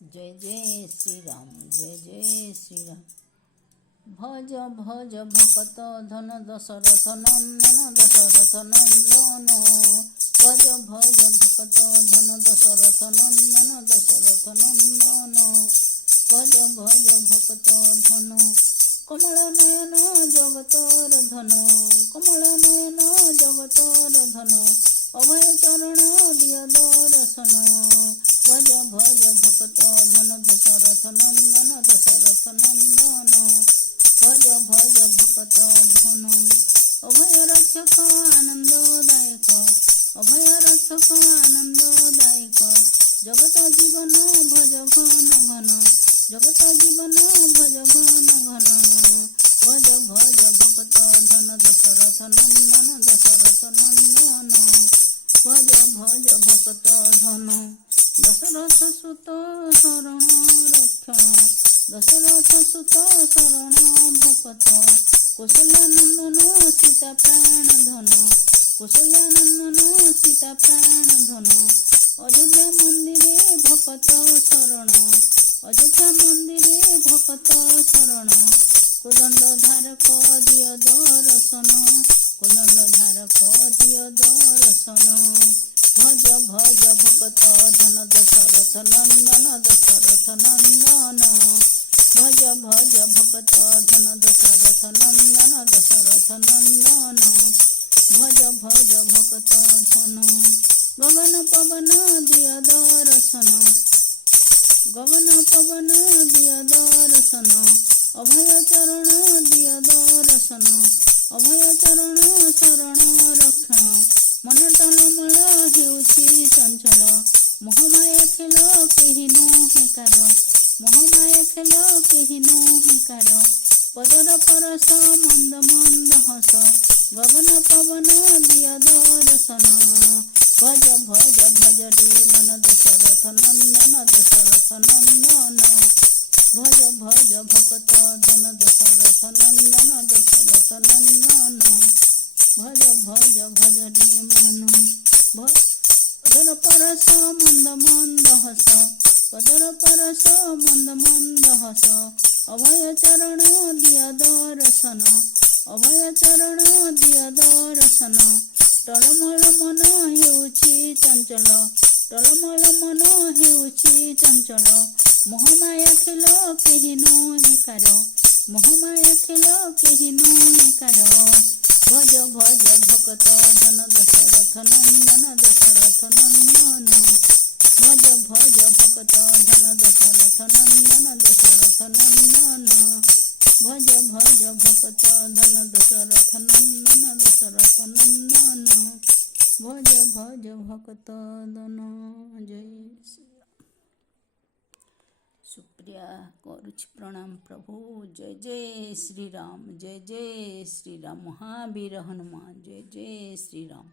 जय जय श्री राम, जय जय श्री राम। भज भज भकत धन दशरथ नंदन, दशरथ नंदन। भज भज भकत धन दशरथ नंदन, दशरथ नंदन। भज भज भकत धन कमल नयन जगतर धन, कमल नयन जगतर धन। अभय चरण दिय दर्शन। भज भज भकत धन दशरथ नंदन, दशरथ नंदन। भज भज भकत धन अभय रक्षक आनंददायक, अभय रक्षक आनंददायक। जगत जीवन भज घन घन, जगत जीवन भज घन घन। भज भज भकत धन दशरथ नंदन, दशरथ नंदन। भज भज भकत धन दशरथ सुत शरण रक्ष, दशरथ सुत शरण भकत। कौशल्यानंदन सीता प्राण धन, कौशल्यानंदन सीता प्राण धन। अयोध्या मंदिरे भकत शरण, अयोध्या मंदिरे भकत शरण। कोदंड धारक दिय दर्शन, कोदंड धारक दिय दर्शन। भज भज भकत धन दशरथ नंदन, दशरथ नंदन। भज भज भकत धन दशरथ नंदन, दशरथ नंदन। भज भज भकत धन गगन पवन दिय दर्शन, गगन पवन दिय दर्शन। अभय चरण दिय दर्शन, अभय चरण शरण रक्षण। मन टलमल हेउछि चंचल, मोहमाया खेल केहि नोहे कार, मोहमाया खेल केहि नोहे कार। पदर परस मंद मंद हस, गगन पवन दिय दर्शन। भज भज भज रे मन दशरथ नंदन, दशरथ नंदन। भज भज भकत धन दशरथ नंदन, दशरथ नंदन। भज भज भज रे मन पदर परस मंद मंद हस, पदर परस मंद मंद हस। अभय चरण दिय दर्शन, अभय चरण दिय दर्शन। टलमल मन हेउछि चंचल, टलमल मन हेउछि चंचल। मोहमाया खेल केहि नोहे कार, मोहमाया खेल केहि नोहे कार। भज भज भकत धन दशरथ नंदन, दशरथ नंदन। भज भज भकत धन दशरथ नंदन, दशरथ नंदन। भज भज भकत धन दशरथ नंदन, दशरथ नंदन। भज भज भकत धन। जय श्री राम। सुप्रिया करुछि प्रणाम प्रभु। जय जय श्री राम, जय जय श्री राम। महावीर हनुमान जय जय श्री राम।